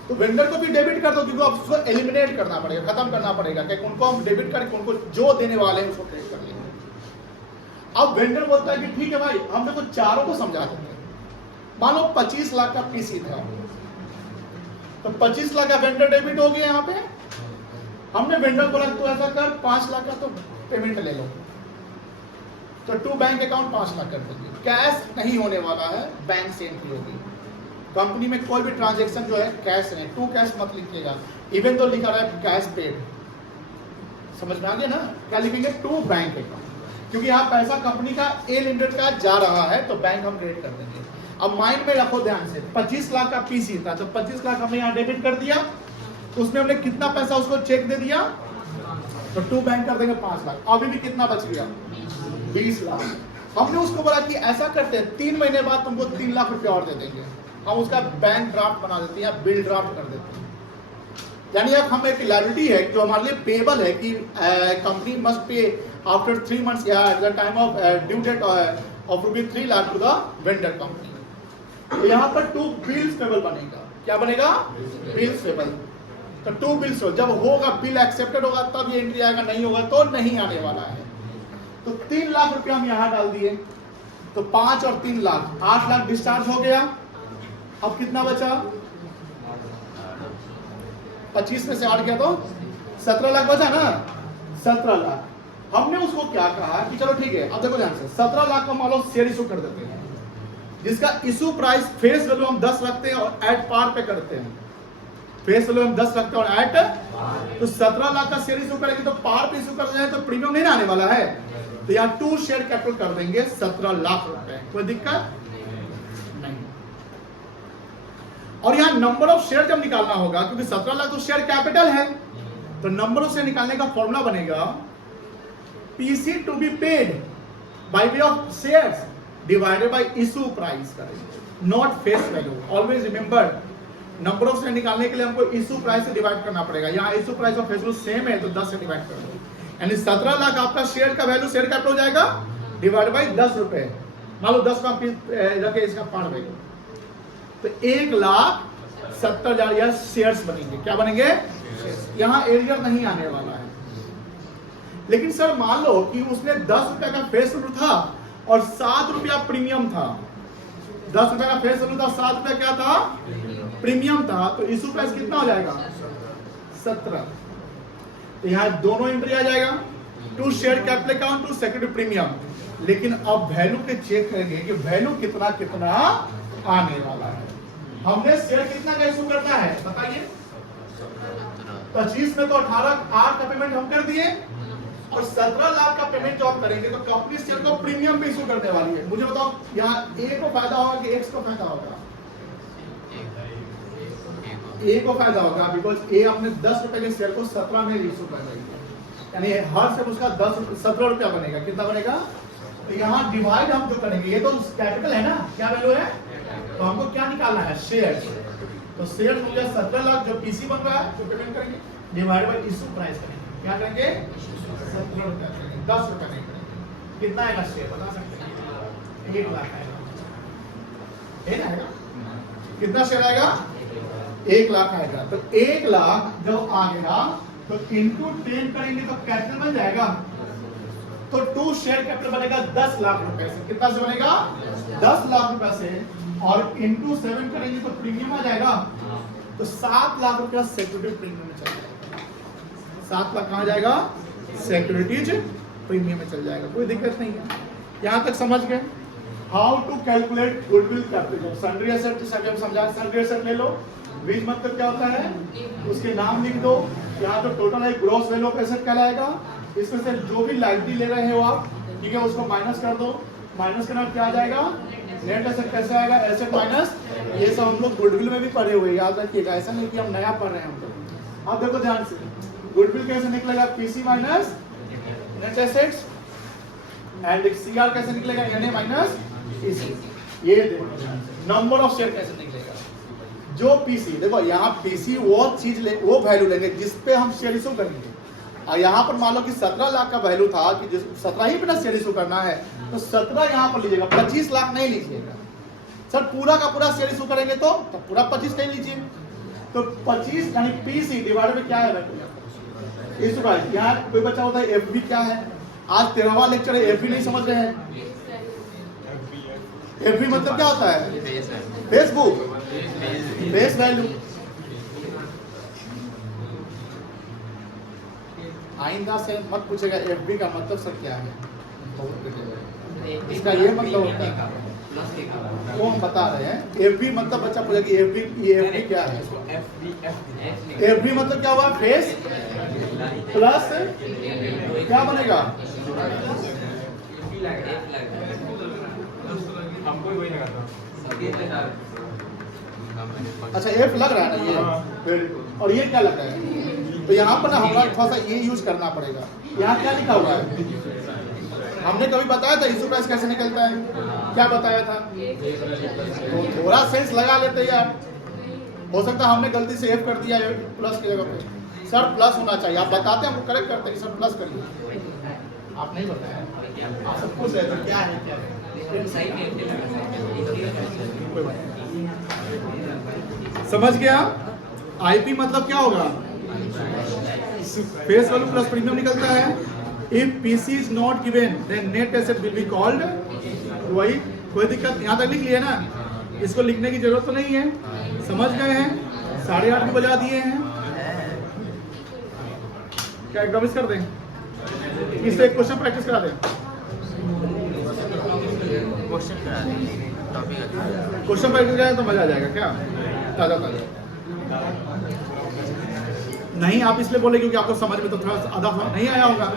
तो वेंडर को भी डेबिट कर दो क्योंकि अब उसको एलिमिनेट करना पड़ेगा, खत्म करना पड़ेगा कि उनको हम डेबिट करके उनको जो देने वाले हैं उसको क्रेडिट कर लेंगे। अब वेंडर बोलता है कि ठीक है भाई, हम देखो चारों को समझा देते हैं। मान लो 25 लाख का पीसी था, तो 25 लाख का वेंडर डेबिट हो गया। यहाँ पे हमने वेंडर बोला तो ऐसा कर 5 लाख का तो पेमेंट ले लो, तो टू बैंक अकाउंट 5 लाख कर देंगे। कैश नहीं होने वाला है, बैंक से एंट्री होगी। कंपनी में कोई भी ट्रांजेक्शन जो है कैश नहीं, टू कैश मत लिखिएगा, इवन तो लिखा रहा है कैश पेड, समझ में आ गया ना? क्या लिखेंगे? टू बैंक अकाउंट, क्योंकि यहाँ पैसा कंपनी का ए लिमिटेड का जा रहा है तो बैंक हम क्रेडिट कर देंगे। अब माइंड में रखो ध्यान से, 25 लाख का पीसी था तो 25 लाख हमने यहाँ डेबिट कर दिया, तो उसमें हमने कितना पैसा उसको चेक दे दिया, तो टू बैंक कर देंगे 5 लाख। अभी भी कितना बच गया? 20 लाख। हमने उसको बोला कि ऐसा करते हैं 3 महीने बाद तुमको 3 लाख रुपया और दे देंगे, हम उसका बैंक ड्राफ्ट बना देते हैं या बिल ड्राफ्ट कर देते हैं। यानी अब हम एक लायबिलिटी है जो हमारे लिए पेबल है कि company must pay after 3 months या at the time of due date of ₹3 lakh to the vendor company. तो यहाँ पर 2 बिल्स पेबल बनेगा। क्या बनेगा? Bills payable. तो 2 बिल्स हो, जब होगा बिल एक्सेप्टेड होगा तब ये एंट्री आएगा, नहीं होगा तो नहीं आने वाला है। तो 3 लाख रुपया हम यहाँ डाल दिए, तो 5 और 3 लाख 8 लाख डिस्चार्ज हो गया। अब कितना बचा? 25 में से 8 गया तो 17 लाख बचा ना, 17 लाख। हमने उसको क्या कहा कि चलो ठीक है, अब देखो ध्यान से, 17 लाख का मान लो शेयर इशू कर देते हैं, जिसका इशू प्राइस फेस वैल्यू हम 10 रखते हैं और एट पार पे करते हैं। फेस वैल्यू हम 10 रखते हैं और एट, तो 17 लाख का शेयर इशू करेंगे तो पार पे इशू कर जाए तो प्रीमियम नहीं आने वाला है, तो यहाँ 2 शेयर कैपिटल कर देंगे 17 लाख रुपए। कोई दिक्कत नहीं। और यहाँ नंबर ऑफ शेयर जब निकालना होगा, क्योंकि 17 लाख तो शेयर कैपिटल है, तो नंबर ऑफ शेयर निकालने का फॉर्मूला बनेगा PC to be paid by way of shares divided by issue price करेंगे, not face value. Always remember, number of share निकालने के लिए हमको इशू प्राइस से डिवाइड करना पड़ेगा। यहाँ इशू प्राइस और फेस वैल्यू सेम है तो 10 से डिवाइड कर दो, यानी 17 लाख आपका शेयर का वैल्यू शेयर कैपिटल हो जाएगा डिवाइड बाय 10 रुपए। मान लो 10 का रखे इसका पार वैल्यू, तो 1,70,000 या शेयर्स बनेंगे। क्या बनेंगे? यहाँ एरियर नहीं आने वाला है। लेकिन सर मान लो कि उसने 10 रुपया का फेस वैल्यू था और 7 रुपया प्रीमियम था, 10 रुपया का फेस वैल्यू था, 7 रुपया क्या था? प्रीमियम था, तो इशू प्राइस कितना हो जाएगा? 17। तो यहाँ दोनों एंट्री आ जाएगा, to share capital account to security premium. लेकिन अब वैल्यू के चेक करेंगे कि वैल्यू कितना कितना आने वाला है। हमने शेयर कितना का इशू करना है बताइए? 25 में तो 18 का पेमेंट हम कर दिए, और 17 लाख का पेमेंट जो आप करेंगे तो कंपनी शेयर को प्रीमियम पे इशू करने वाली है। मुझे बताओ यहाँ ए को फायदा होगा कि एक्स को फायदा होगा? ए को फायदा होगा, बिकॉज ए अपने 10 रुपए के शेयर को 17 में इशू कर रही है, यानी हर से उसका 17 रुपया बनेगा। कितना बनेगा? तो यहाँ डिवाइड हम जो करेंगे, ये तो कैपिटल है ना, क्या वैल्यू है, तो हमको क्या निकालना है? शेयर। तो शेयर हो गया 17 लाख जो पीसी बन रहा है, जो पेमेंट करेंगे, डिवाइड बाय इशू प्राइस करेंगे। क्या करेंगे? 17 रुपया करेंगे, 10 रुपया नहीं करेंगे। कितना आएगा शेयर बता सकते हैं? 1 लाख आएगा, है ना? आएगा कितना शेयर आएगा? 1 लाख आएगा। तो 1 लाख जब आएगा तो इंटू 10 करेंगे तो कैपिटल बन जाएगा, तो 2 शेयर कैपिटल बनेगा 10 लाख रुपए से। कितना से बनेगा? 10 लाख रुपए से, और इंटू 7 करेंगे तो प्रीमियम आ जाएगा, तो 7 लाख रुपया सिक्योरिटी प्रीमियम में चल जाएगा। 7 लाख कहाँ जाएगा? सिक्योरिटीज प्रीमियम में चल जाएगा। कोई दिक्कत नहीं है, यहाँ तक समझ गए? How to calculate goodwill capital. Sundry asset सभी हम समझा, सन्ड्री एसेट ले लो, बीज मतलब क्या होता है, उसके नाम लिख दो। यहाँ तो टोटल है ग्रॉस वैल्यू ऑफ एसेट कहलाएगा, इसमें से जो भी लायबिलिटी ले रहे हो आप, ठीक है, उसको माइनस कर दो। माइनस करना क्या आ जाएगा? नेट एसेट कैसे आएगा? एसेट माइनस, ये सब हम लोग गुडविल में भी पढ़े हुए, याद रखिएगा, ऐसा नहीं कि हम नया पढ़ रहे हैं हम लोग। आप देखो ध्यान से, गुडविल कैसे निकलेगा? PC minus net assets, and CR कैसे निकलेगा? NA minus PC. ये देखो नंबर ऑफ शेयर कैसे निकलेगा? जो पीसी, देखो यहाँ पीसी वो चीज ले, वो वैल्यू लेंगे जिस पे हम शेयर इशू करेंगे। और यहाँ पर मान लो कि 17 लाख का वैल्यू था कि जिस 17 ही पे ना शेयर इशू करना है, तो 17 यहाँ पर लीजिएगा, 25 लाख नहीं लीजिएगा। सर पूरा का पूरा शेयर इशू करेंगे तो पूरा 25 कहीं लीजिए, तो 25 यानी पीसी डिवाइड में क्या है? Issue price. यहाँ कोई बच्चा होता है एफबी क्या है? आज 13वां लेक्चर है, एफबी नहीं समझ रहे हैं? एफबी मतलब क्या होता है? Facebook, face value. आइंदा से मत पूछेगा एफबी का मतलब सर क्या है, इसका ये मतलब होता है वो हम बता रहे हैं। एफबी मतलब बच्चा पूछेगा एफबी, ये एफबी क्या है? एफबी मतलब क्या हुआ? फेस प्लस क्या बनेगा? अच्छा एफ लग रहा है ना ये, और ये क्या लग रहा है? तो यहाँ पर ना हमारा थोड़ा सा ये यूज करना पड़ेगा। यहाँ क्या लिखा हुआ है? हमने कभी बताया था इशू प्राइस कैसे निकलता है? क्या बताया था? तो थोड़ा सेंस लगा लेते हैं आप। हो सकता है हमने गलती से एफ कर दिया है प्लस की जगह पे। सर प्लस होना चाहिए, आप बताते हैं हम करेक्ट करते हैं सर प्लस करिए। आप नहीं बताया, आप सब पूछ रहे थे क्या है क्या है। समझ गया? आईपी मतलब क्या होगा? फेस वैल्यू प्लस प्रीमियम निकलता है। If PC is not given, then net asset will be called। वही कोई दिक्कत, यहाँ तक लिख लिए ना, इसको लिखने की जरूरत तो नहीं है। समझ गए हैं? 8:30 को बजा दिए हैं। क्या एकदम कर दें? इससे एक क्वेश्चन प्रैक्टिस करा दें। क्वेश्चन प्रैक्टिस कराएं तो मजा आ जाएगा। क्या ताजा ताजा नहीं, आप इसलिए बोले क्योंकि आपको समझ में तो थोड़ा आधा नहीं आया होगा।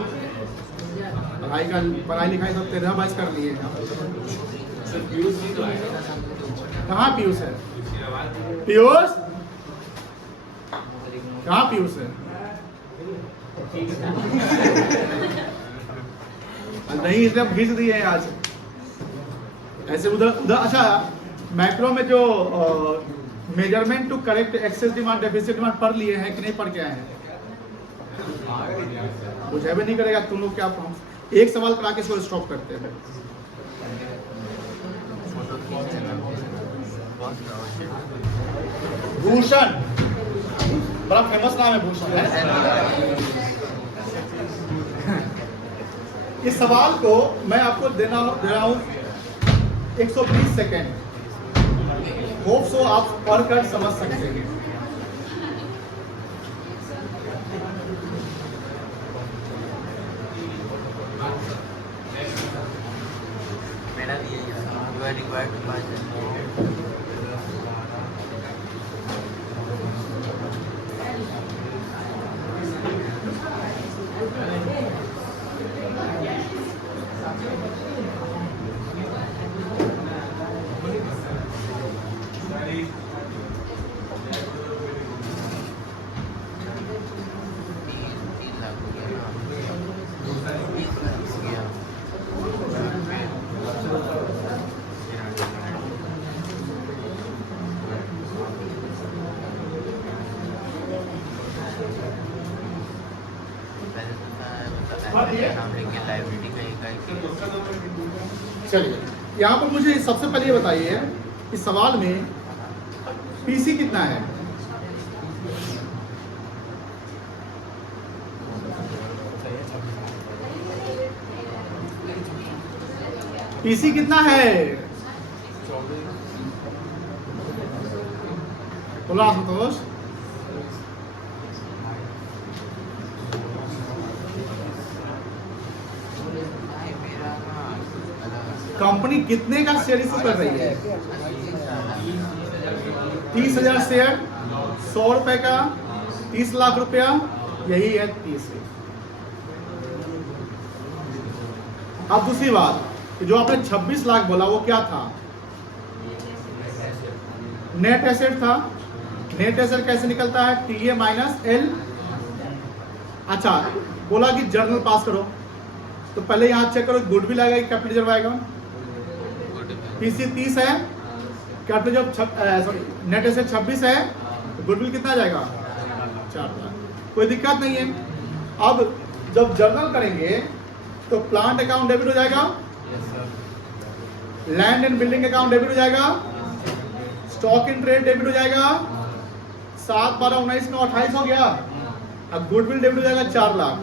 पढ़ाई लिखाई सब 13-22 कर लिए। कहाँ पीयूष है? पीयूष कहाँ पीयूष है? नहीं, इसलिए हम खींच दिए हैं आज ऐसे उधर उधर। अच्छा, मैक्रो में जो measurement to correct excess demand deficit demand पढ़ लिए हैं कि नहीं पढ़ के आए हैं? मुझे भी नहीं करेगा तुम लोग। क्या एक सवाल करा के इसको स्टॉप करते हैं। भूषण बड़ा फेमस नाम है, भूषण है। इस सवाल को मैं आपको दे रहा हूं 120 सेकेंड। होप सो आप पढ़कर समझ सकते हैं। चलिए, यहाँ पर मुझे सबसे पहले ये बताइए इस सवाल में पीसी कितना है? पीसी कितना है? बोला संतोष। कंपनी कितने का शेयर इशू कर रही है? 30,000 शेयर, 100 रुपए का, 30 लाख रुपया, यही है 30। अब दूसरी बात, जो आपने 26 लाख बोला वो क्या था? नेट एसेट था। नेट एसेट कैसे निकलता है? TA minus L. अच्छा, बोला कि जर्नल पास करो, तो पहले यहां चेक करो गुडविल आएगा कि कैपिटल रिजर्व आएगा। पीसी 30 है, कैपिटल जब सॉरी नेट एसेट 26 है, तो गुडविल कितना आ जाएगा? 4 लाख। कोई दिक्कत नहीं है। अब जब जर्नल करेंगे तो प्लांट अकाउंट डेबिट हो जाएगा, land and building account debit हो जाएगा, स्टॉक इन ट्रेड डेबिट हो जाएगा। 7, 12, 19, 28 हो गया। अब गुडविल डेबिट हो जाएगा 4 लाख।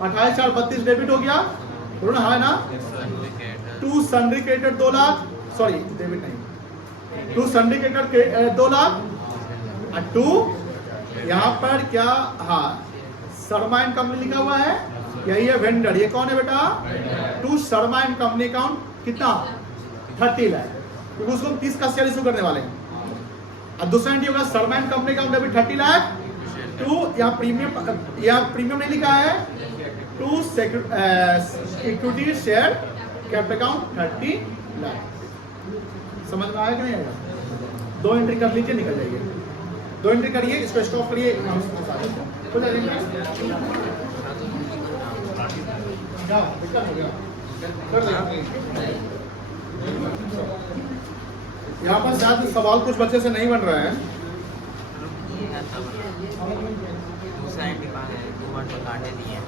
28 4 32 डेबिट हो गया, बोलो ना, है ना। To sundry creditor 2 lakh, sorry debit नहीं, टू सन्ड्री क्रेडिटर 2 लाख, और टू यहाँ पर क्या, हाँ शर्मा एंड कंपनी लिखा हुआ है, यही है वेंडर। ये कौन है बेटा, to Sharma and company account कितना 30 लाख, क्योंकि उसको 30 का शेयर इशू करने वाले हैं। अब दूसरा एंट्री होगा Sharma and company account debit 30 lakh, to यहाँ प्रीमियम नहीं लिखा है, to equity share capital account 30 lakh. समझ में आया कि नहीं आएगा? 2 एंट्री कर लीजिए, निकल जाइए, 2 एंट्री करिए, इसको स्टॉप करिए, तो यहाँ पर शायद सवाल कुछ बच्चे से नहीं बन रहा है। दूसरा एंटी पास है, 2 वन तो काटे दिए हैं।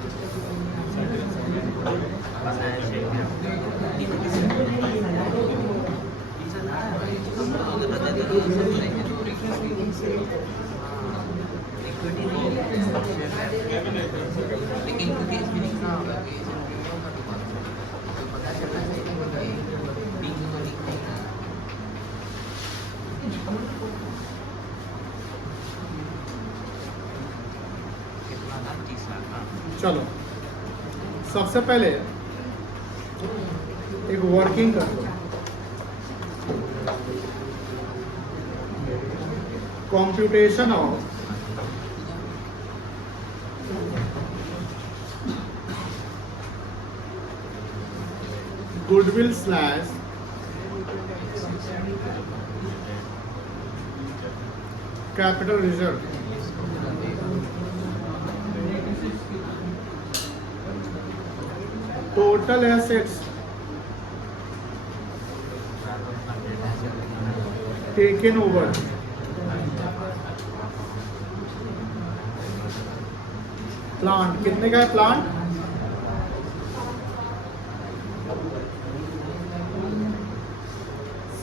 बस ऐसे लेकिन कुछ भी नहीं होगा कि पता चलना चाहिए कि तो लिखना ही है। कितना था 30 लाख का। चलो सबसे पहले एक वर्किंग कर लो, computation of goodwill slash capital reserve total assets taken over plant, कितने का है plant,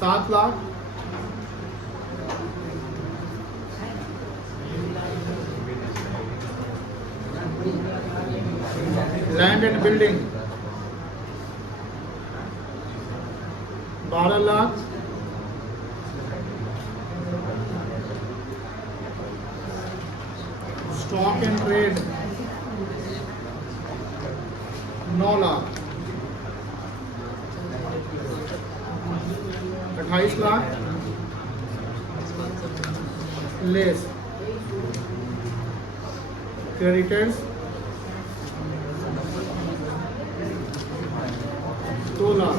7 lakh, land and building 12 lakh, stock and trade 9 lakh, 28 lakh less creditors 2 lakh,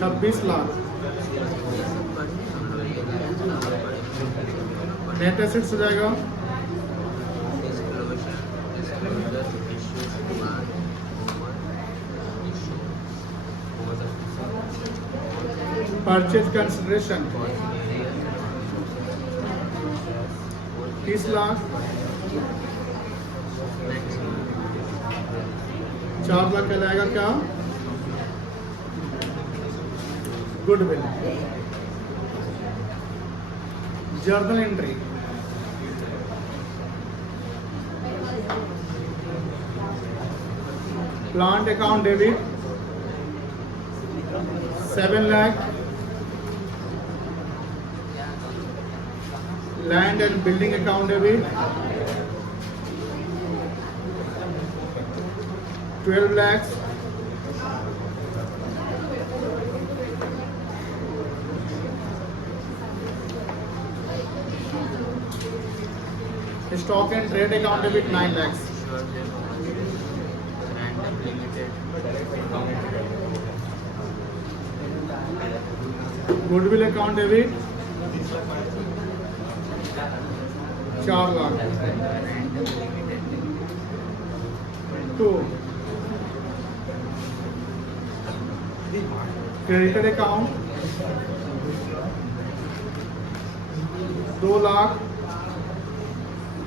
26 lakh, net assets हो जाएगा परचेज कंसिडरेशन 30 लाख, 4 लाख कहलाएगा क्या, goodwill. Journal entry plant account debit 7 lakh, land and building account debit 12 lakhs, stock and trade account debit 9 lakhs, goodwill account debit 4 lakh, 2 credited account 2 lakh,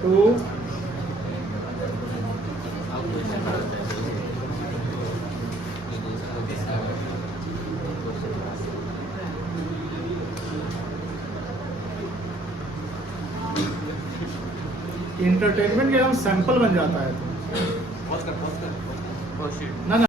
2 2 entertainment का एकदम सैंपल बन जाता है। पॉज कर ना ना